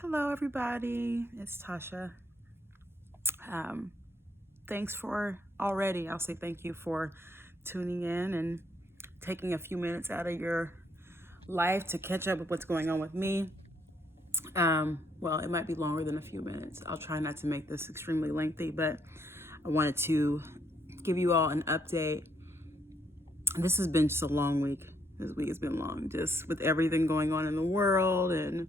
Hello, everybody. It's Tasha. Um, Thanks for already. I'll say thank you for tuning in and taking a few minutes out of your life to catch up with what's going on with me. Well, it might be longer than a few minutes. I'll try not to make this extremely lengthy, but I wanted to give you all an update. This has been just a long week. This week has been long, just with everything going on in the world and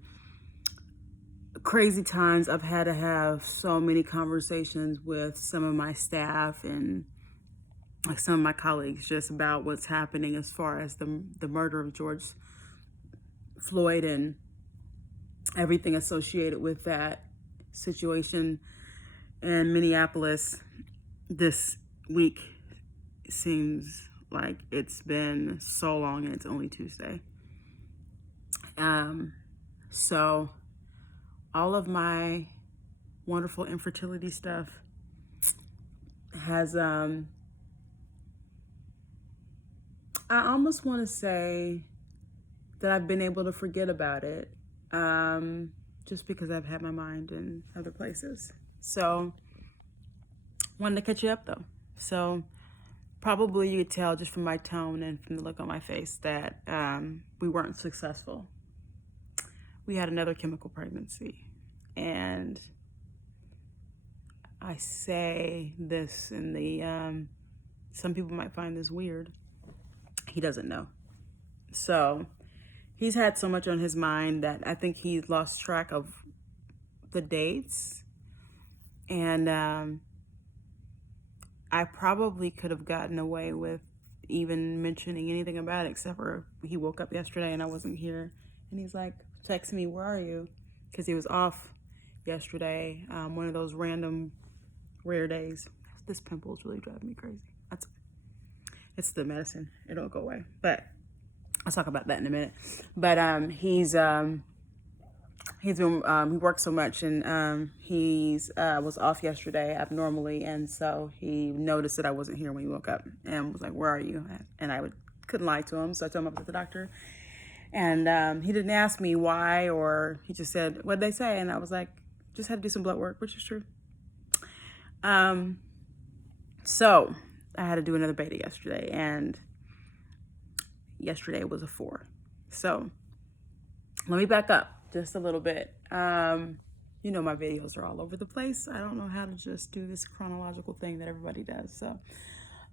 crazy times. I've had to have so many conversations with some of my staff and like some of my colleagues just about what's happening as far as the murder of George Floyd and everything associated with that situation in Minneapolis. This week seems like it's been so long and it's only Tuesday. So all of my wonderful infertility stuff has I almost want to say that I've been able to forget about it, just because I've had my mind in other places. So wanted to catch you up though. So probably you could tell just from my tone and from the look on my face that we weren't successful. We had another chemical pregnancy, and I say this in the some people might find this weird. He doesn't know. So he's had so much on his mind that I think he's lost track of the dates. And I probably could have gotten away with even mentioning anything about it, except for he woke up yesterday and I wasn't here. And he's like, text me, where are you? Because he was off yesterday, one of those random rare days. This pimple is really driving me crazy. It's the medicine. It'll go away. But I'll talk about that in a minute. But he worked so much, and he's was off yesterday abnormally, and so he noticed that I wasn't here when he woke up and was like, where are you? And I couldn't lie to him, so I told him I was at the doctor. And he didn't ask me why, or he just said, what'd they say? And I was like, just had to do some blood work, which is true. So I had to do another beta yesterday, and yesterday was a 4. So let me back up just a little bit. You know, my videos are all over the place. I don't know how to just do this chronological thing that everybody does. So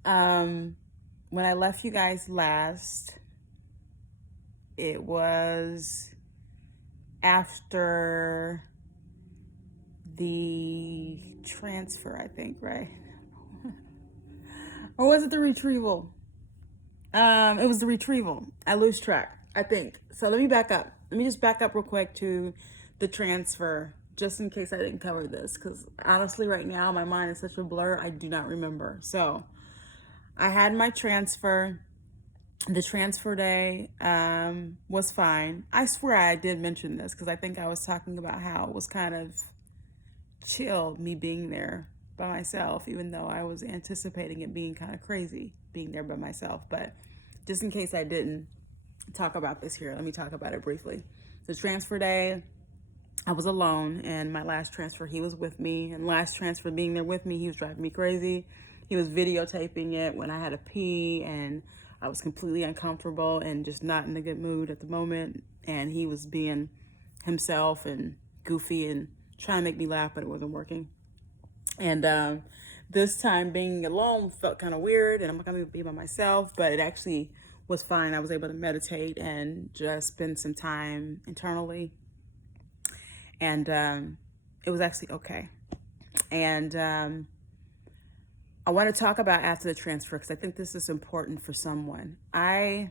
when I left you guys last, it was after the transfer, I think, right? Or was it the retrieval? It was the retrieval. I lose track, I think. So let me back up. Let me just back up real quick to the transfer, just in case I didn't cover this, because honestly, right now, my mind is such a blur, I do not remember. So I had my transfer. The transfer day was fine. I swear I did mention this because I think I was talking about how it was kind of chill, me being there by myself, even though I was anticipating it being kind of crazy being there by myself. But just in case I didn't talk about this here, let me talk about it briefly. The transfer day, I was alone, and my last transfer, he was with me. And last transfer being there with me, he was driving me crazy. He was videotaping it when I had to pee, and I was completely uncomfortable and just not in a good mood at the moment. And he was being himself and goofy and trying to make me laugh, but it wasn't working. And this time being alone felt kind of weird, and I'm going to be by myself, but it actually was fine. I was able to meditate and just spend some time internally. And it was actually okay. And I want to talk about after the transfer, because I think this is important for someone. I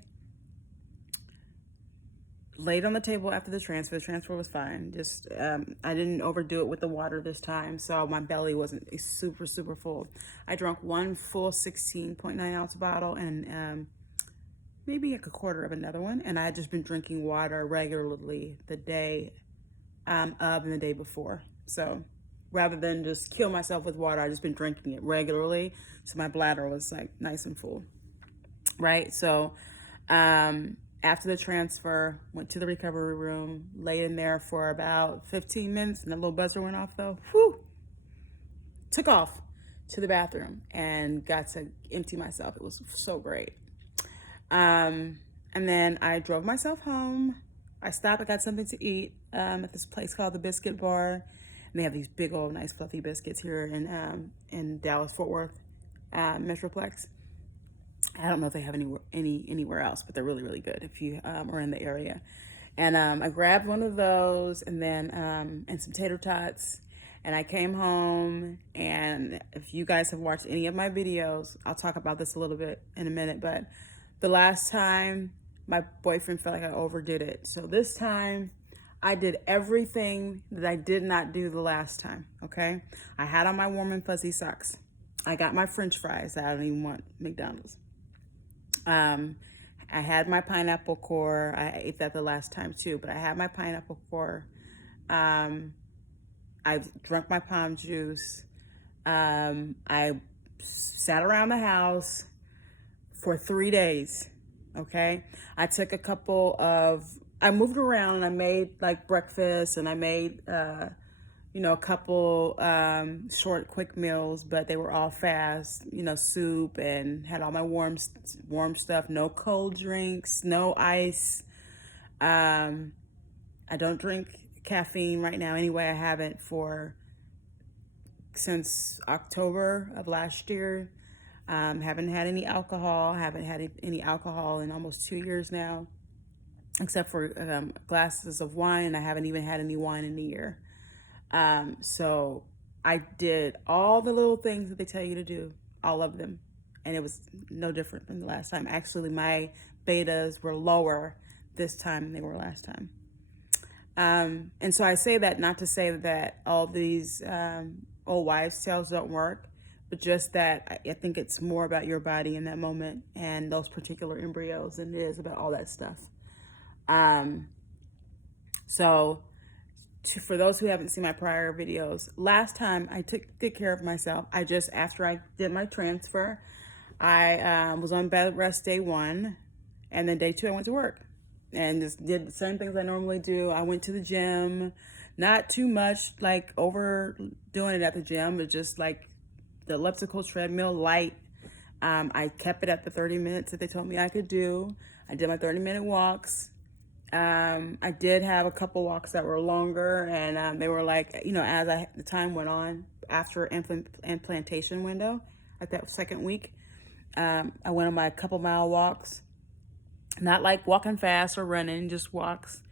laid on the table after the transfer. The transfer was fine. Just I didn't overdo it with the water this time, so my belly wasn't super, super full. I drank one full 16.9 ounce bottle and maybe like a quarter of another one. And I had just been drinking water regularly the day of and the day before. So rather than just kill myself with water, I just been drinking it regularly. So my bladder was like nice and full, right? So After the transfer, went to the recovery room, laid in there for about 15 minutes, and the little buzzer went off though. Whew! Took off to the bathroom and got to empty myself. It was so great. And then I drove myself home. I stopped, I got something to eat at this place called the Biscuit Bar. And they have these big old nice fluffy biscuits here in Dallas Fort Worth Metroplex. I don't know if they have anywhere else, but they're really, really good if you are in the area. And I grabbed one of those and then and some tater tots. And I came home, and if you guys have watched any of my videos, I'll talk about this a little bit in a minute, but the last time my boyfriend felt like I overdid it. So this time I did everything that I did not do the last time, okay? I had on my warm and fuzzy socks. I got my French fries. I don't even want McDonald's. I had my pineapple core. I ate that the last time too, but I had my pineapple core. I drank my palm juice. I sat around the house for 3 days, okay? I took I moved around. I made like breakfast, and I made, a couple short, quick meals, but they were all fast, soup, and had all my warm stuff, no cold drinks, no ice. I don't drink caffeine right now anyway. I haven't since October of last year. Haven't had any alcohol. Haven't had any alcohol in almost 2 years now, except for glasses of wine. I haven't even had any wine in a year. So I did all the little things that they tell you to do, all of them, and it was no different than the last time. Actually, my betas were lower this time than they were last time. And so I say that not to say that all these old wives' tales don't work, but just that I think it's more about your body in that moment and those particular embryos than it is about all that stuff. For those who haven't seen my prior videos, last time I took good care of myself. After I did my transfer, I was on bed rest day 1, and then day 2 I went to work and just did the same things I normally do. I went to the gym, not too much like overdoing it at the gym, but just like the elliptical treadmill light. I kept it at the 30 minutes that they told me I could do. I did my 30-minute walks. I did have a couple walks that were longer, and they were like, as the time went on after implantation window, like that second week, I went on my couple mile walks, not like walking fast or running, just walks.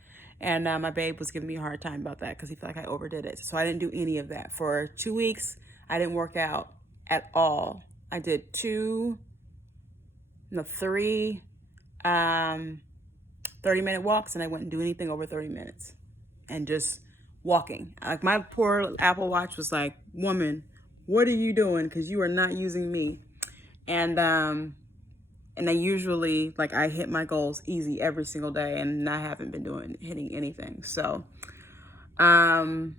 And my babe was giving me a hard time about that because he felt like I overdid it. So I didn't do any of that. For 2 weeks, I didn't work out at all. I did 3 30-minute walks, and I wouldn't do anything over 30 minutes and just walking. Like my poor Apple Watch was like, woman, what are you doing? Because you are not using me. And I usually, I hit my goals easy every single day, and I haven't been hitting anything. So I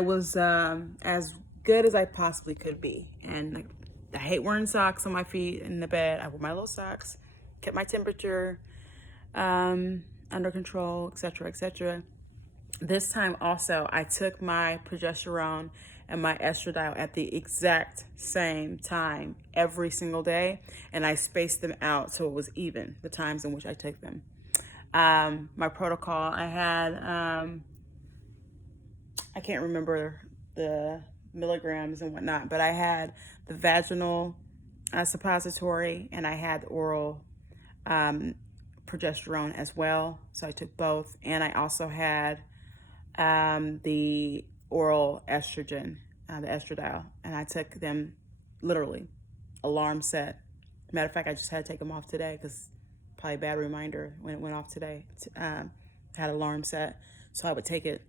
was as good as I possibly could be. And I hate wearing socks on my feet in the bed. I wore my little socks, kept my temperature under control, etc., etc. This time also, I took my progesterone and my estradiol at the exact same time every single day, and I spaced them out so it was even, the times in which I took them. My protocol, I had, I can't remember the milligrams and whatnot, but I had the vaginal suppository, and I had the oral progesterone as well. So I took both, and I also had the oral estrogen, the estradiol, and I took them literally alarm set. Matter of fact, I just had to take them off today because probably a bad reminder when it went off today. Had alarm set, so I would take it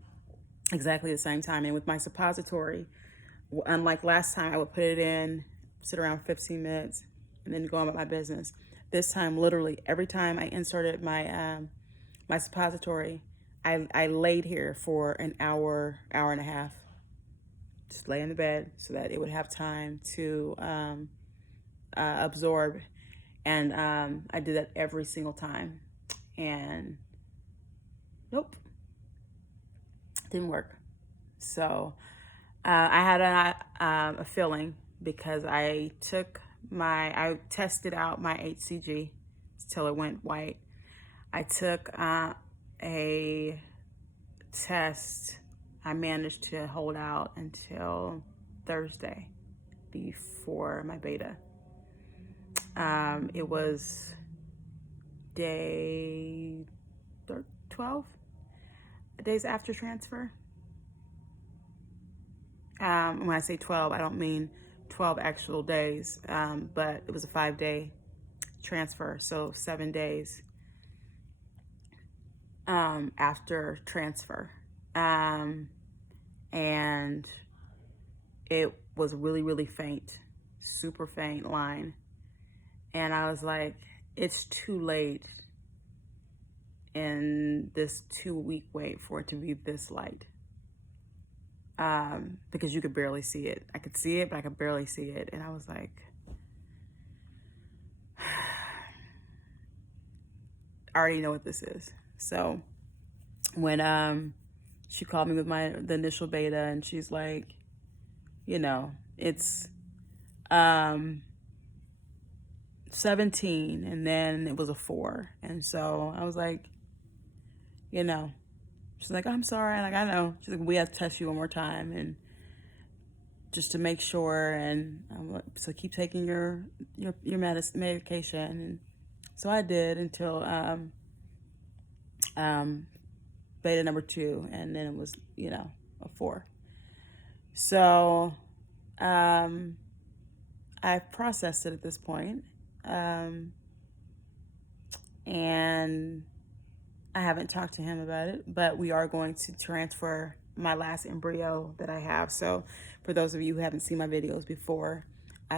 exactly the same time. And with my suppository, unlike last time, I would put it in, sit around 15 minutes, and then go on about my business. This time, literally, every time I inserted my my suppository, I laid here for an hour, hour and a half. Just lay in the bed so that it would have time to absorb And I did that every single time. And nope, didn't work. So I had a feeling because I tested out my HCG till it went white. I took a test. I managed to hold out until Thursday before my beta. It was day 12 days after transfer. When I say 12, I don't mean 12 actual days, but it was a 5-day transfer, so 7 days after transfer. And it was really, really faint, super faint line. And I was like, it's too late in this 2-week wait for it to be this light. Because you could barely see it. I could see it, but I could barely see it. And I was like, I already know what this is. So when she called me with the initial beta, and she's like, you know, it's 17, and then it was a 4. And so I was like, you know, she's like, I'm sorry. Like, I know. She's like, we have to test you one more time, and just to make sure. And I'm like, so keep taking your medication. And so I did until beta number 2, and then it was, you know, a 4. So I've processed it at this point. And I haven't talked to him about it, but we are going to transfer my last embryo that I have. So for those of you who haven't seen my videos before, I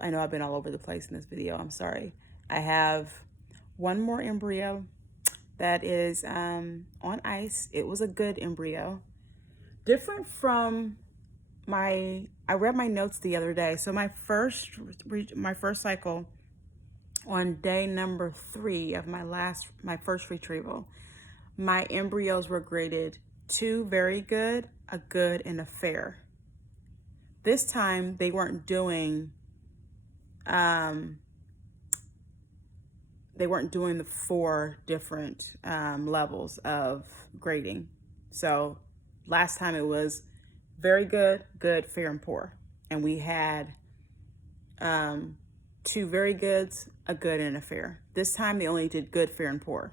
know I've been all over the place in this video, I'm sorry. I have one more embryo that is on ice. It was a good embryo. Different from I read my notes the other day. So my first cycle, on day number 3 of my first retrieval, my embryos were graded 2 very good, a good, and a fair. This time they weren't doing the 4 different levels of grading. So last time it was very good, good, fair, and poor. And we had 2 very goods, a good, and a fair. This time they only did good, fair, and poor.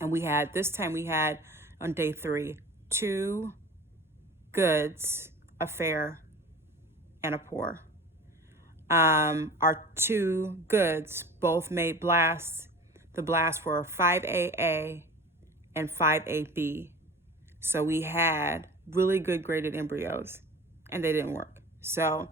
And this time we had on day 3, 2 goods, a fair, and a poor. Our 2 goods both made blasts. The blasts were 5AA and 5AB. So we had really good graded embryos, and they didn't work. So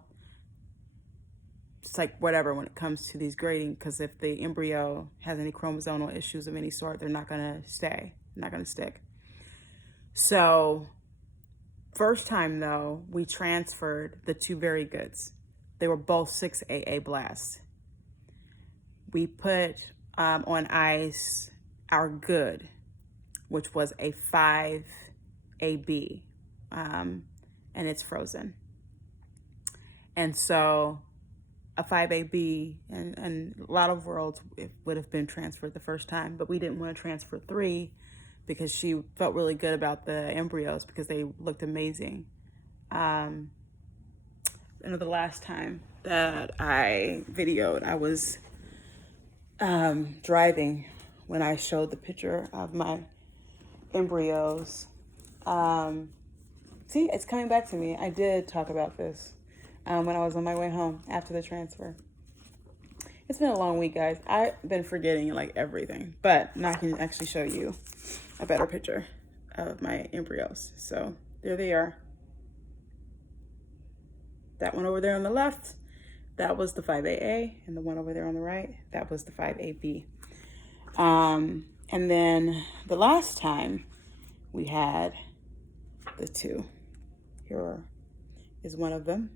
it's like whatever when it comes to these grading, because if the embryo has any chromosomal issues of any sort, they're not going to stick. So first time though, we transferred the 2 very goods. They were both 6AA blasts. We put on ice our good, which was a 5AB, and it's frozen. And so a 5AB, and a lot of worlds, it would have been transferred the first time, but we didn't want to transfer 3 because she felt really good about the embryos because they looked amazing. The last time that I videoed, I was driving when I showed the picture of my embryos. See, it's coming back to me. I did talk about this when I was on my way home after the transfer. It's been a long week, guys. I've been forgetting like everything, but now I can actually show you a better picture of my embryos. So there they are. That one over there on the left, that was the 5AA, and the one over there on the right, that was the 5AB. And then the last time we had the 2. Here is one of them.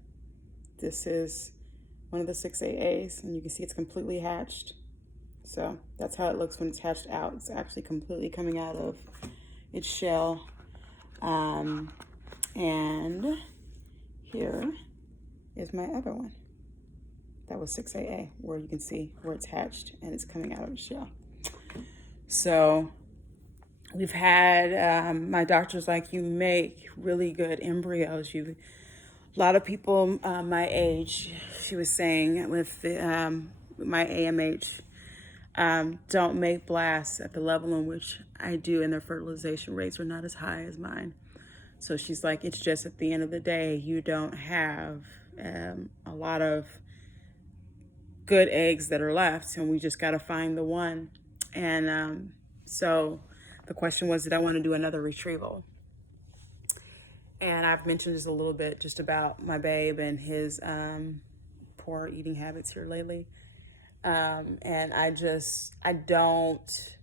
This is one of the 6AAs, and you can see it's completely hatched. So that's how it looks when it's hatched out. It's actually completely coming out of its shell. And here is my other one. That was 6AA, where you can see where it's hatched and it's coming out of its shell. So we've had, my doctor's like, you make really good embryos. A lot of people my age, she was saying, with my AMH, don't make blasts at the level in which I do, and their fertilization rates are not as high as mine. So she's like, it's just at the end of the day, you don't have a lot of good eggs that are left, and we just got to find the one. And so the question was, did I want to do another retrieval? And I've mentioned this a little bit, just about my babe and his poor eating habits here lately. And I don't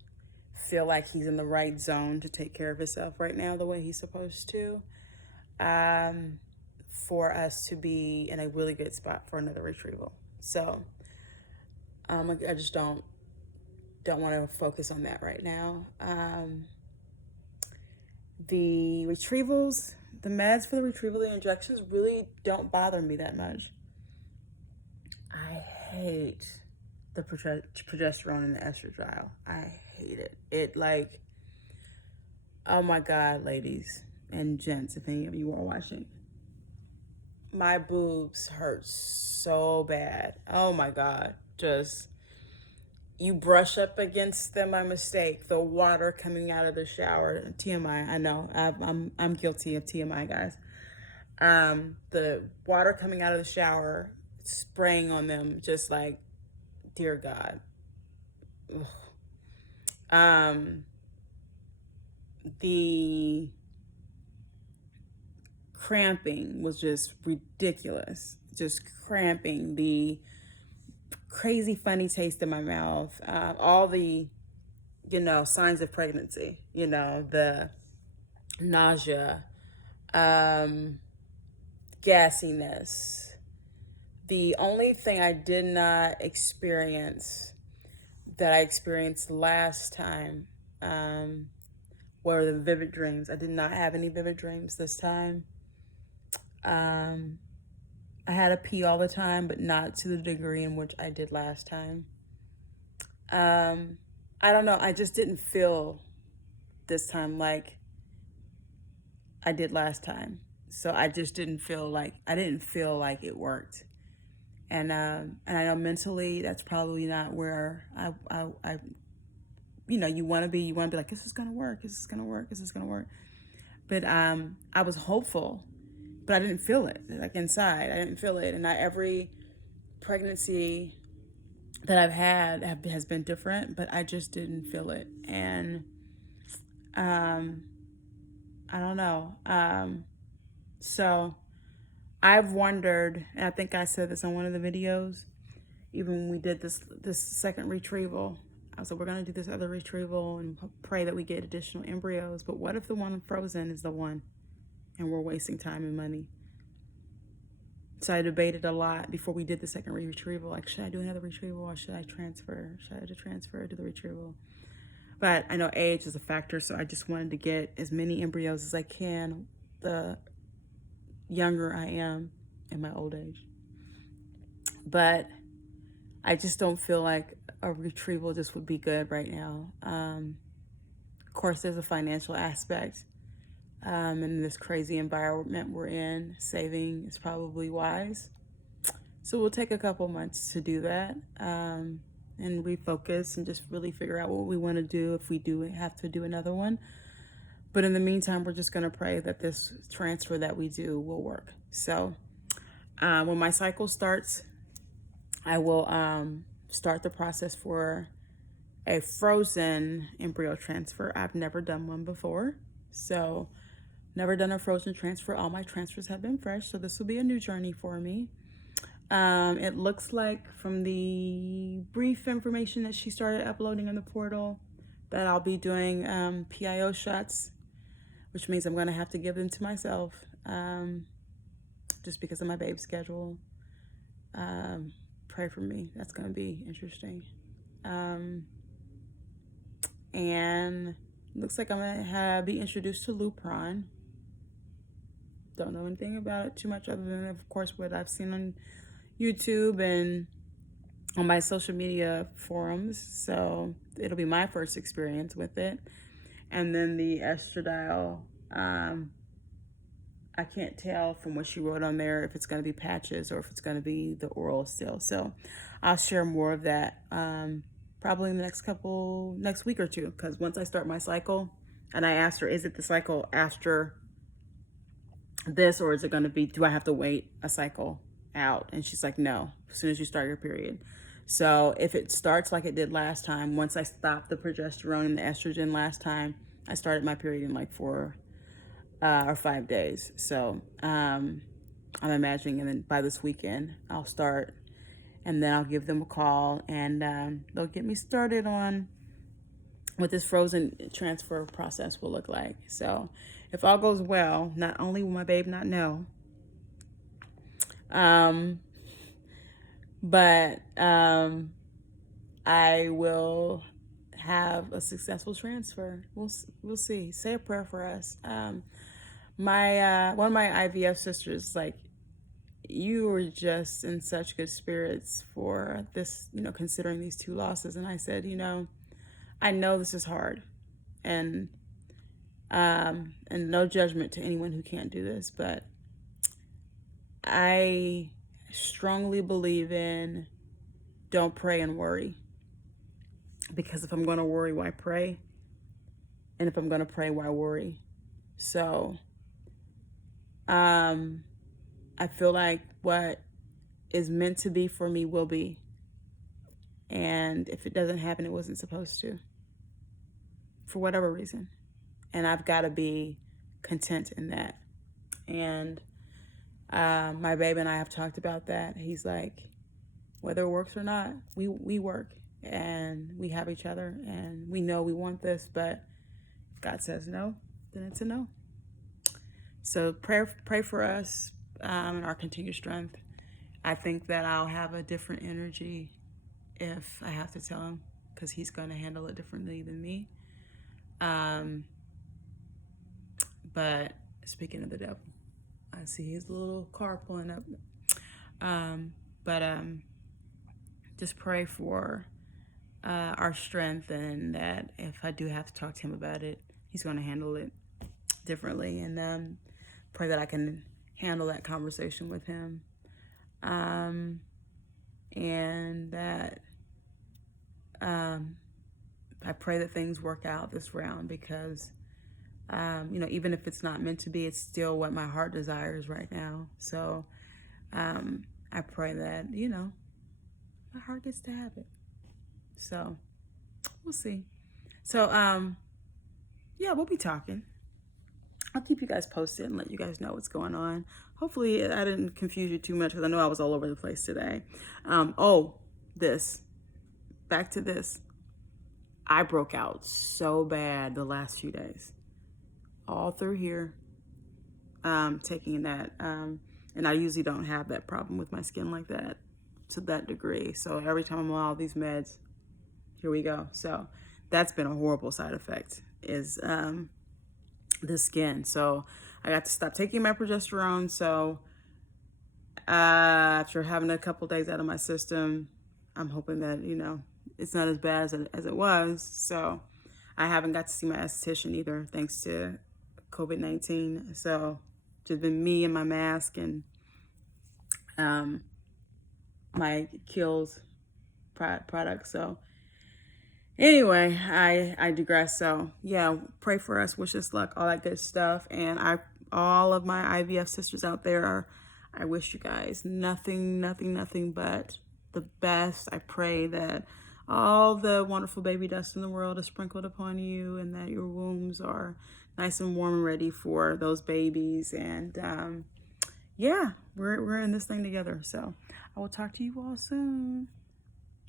feel like he's in the right zone to take care of himself right now the way he's supposed to, for us to be in a really good spot for another retrieval. So I just don't want to focus on that right now. The retrievals, the meds for the retrieval, the injections really don't bother me that much. I hate the progesterone and the estradiol. I hate it. It, like, oh my God, ladies and gents, if any of you are watching, my boobs hurt so bad. Oh my God. Just, you brush up against them by mistake. The water coming out of the shower, TMI, I know, I'm guilty of TMI, guys. The water coming out of the shower, spraying on them, just like, dear God. The cramping was just ridiculous. Just cramping, the crazy funny taste in my mouth, all the, signs of pregnancy, the nausea, gassiness. The only thing I did not experience that I experienced last time were the vivid dreams. I did not have any vivid dreams this time. I had to pee all the time, but not to the degree in which I did last time. I don't know. I just didn't feel this time like I did last time. So I just didn't feel like, it worked. And I know mentally that's probably not where I you want to be. You want to be like, this is going to work. This is going to work. This is going to work. But I was hopeful, but I didn't feel it. Like inside, I didn't feel it. And not every pregnancy that I've had has been different, but I just didn't feel it. And I don't know. So I've wondered, and I think I said this on one of the videos, even when we did this second retrieval, I was like, we're going to do this other retrieval and pray that we get additional embryos. But what if the one frozen is the one and we're wasting time and money? So I debated a lot before we did the second retrieval. Like, should I do another retrieval or should I transfer? Should I transfer to the retrieval? But I know age is a factor, so I just wanted to get as many embryos as I can the younger I am in my old age. But I just don't feel like a retrieval just would be good right now. Of course, there's a financial aspect. In this crazy environment we're in, saving is probably wise. So we'll take a couple months to do that, and refocus and just really figure out what we want to do if we do have to do another one. But in the meantime, we're just going to pray that this transfer that we do will work. So when my cycle starts, I will start the process for a frozen embryo transfer. I've never done one before. So never done a frozen transfer. All my transfers have been fresh. So this will be a new journey for me. It looks like from the brief information that she started uploading in the portal that I'll be doing PIO shots, which means I'm going to have to give them to myself just because of my babe schedule. Pray for me. That's going to be interesting. And looks like I'm going to be introduced to Lupron. Don't know anything about it too much other than, of course, what I've seen on YouTube and on my social media forums. So it'll be my first experience with it. And then the estradiol, I can't tell from what she wrote on there if it's going to be patches or if it's going to be the oral still. So I'll share more of that probably in the next week or two, because once I start my cycle, and I asked her, is it the cycle after this, or is it going to be, do I have to wait a cycle out? And she's like, no, as soon as you start your period. So if it starts like it did last time, once I stopped the progesterone and the estrogen last time, I started my period in like 4 or 5 days. So I'm imagining, and then by this weekend I'll start, and then I'll give them a call, and they'll get me started on what this frozen transfer process will look like. So if all goes well, not only will my babe not know, but I will have a successful transfer. We'll see. Say a prayer for us. My one of my IVF sisters, like, you were just in such good spirits for this, considering these 2 losses. And I said, I know this is hard, and no judgment to anyone who can't do this, but I strongly believe in don't pray and worry. Because if I'm going to worry, why pray? And if I'm going to pray, why worry? So I feel like what is meant to be for me will be. And if it doesn't happen, it wasn't supposed to, for whatever reason. And I've got to be content in that. And my baby and I have talked about that. He's like, whether it works or not, we work, and we have each other, and we know we want this, but if God says no, then it's a no. So pray for us and our continued strength. I think that I'll have a different energy if I have to tell him, because he's going to handle it differently than me. But speaking of the devil, I see his little car pulling up. Just pray for our strength, and that if I do have to talk to him about it, he's going to handle it differently, and pray that I can handle that conversation with him, and that I pray that things work out this round, because even if it's not meant to be, it's still what my heart desires right now. So I pray that my heart gets to have it. So we'll see. So we'll be talking. I'll keep you guys posted and let you guys know what's going on. Hopefully I didn't confuse you too much, because I know I was all over the place today. Back to this. I broke out so bad the last few days. All through here, taking that. And I usually don't have that problem with my skin like that to that degree. So every time I'm on all these meds, here we go. So that's been a horrible side effect, is the skin. So I got to stop taking my progesterone. So after having a couple days out of my system, I'm hoping that, it's not as bad as it was. So I haven't got to see my esthetician either, thanks to COVID-19. So just been me and my mask and my Kiehl's product. So anyway, I digress. So yeah, pray for us, wish us luck, all that good stuff. And all of my IVF sisters out there, I wish you guys nothing but the best. I pray that all the wonderful baby dust in the world is sprinkled upon you, and that your wombs are nice and warm and ready for those babies. And we're in this thing together. So I will talk to you all soon.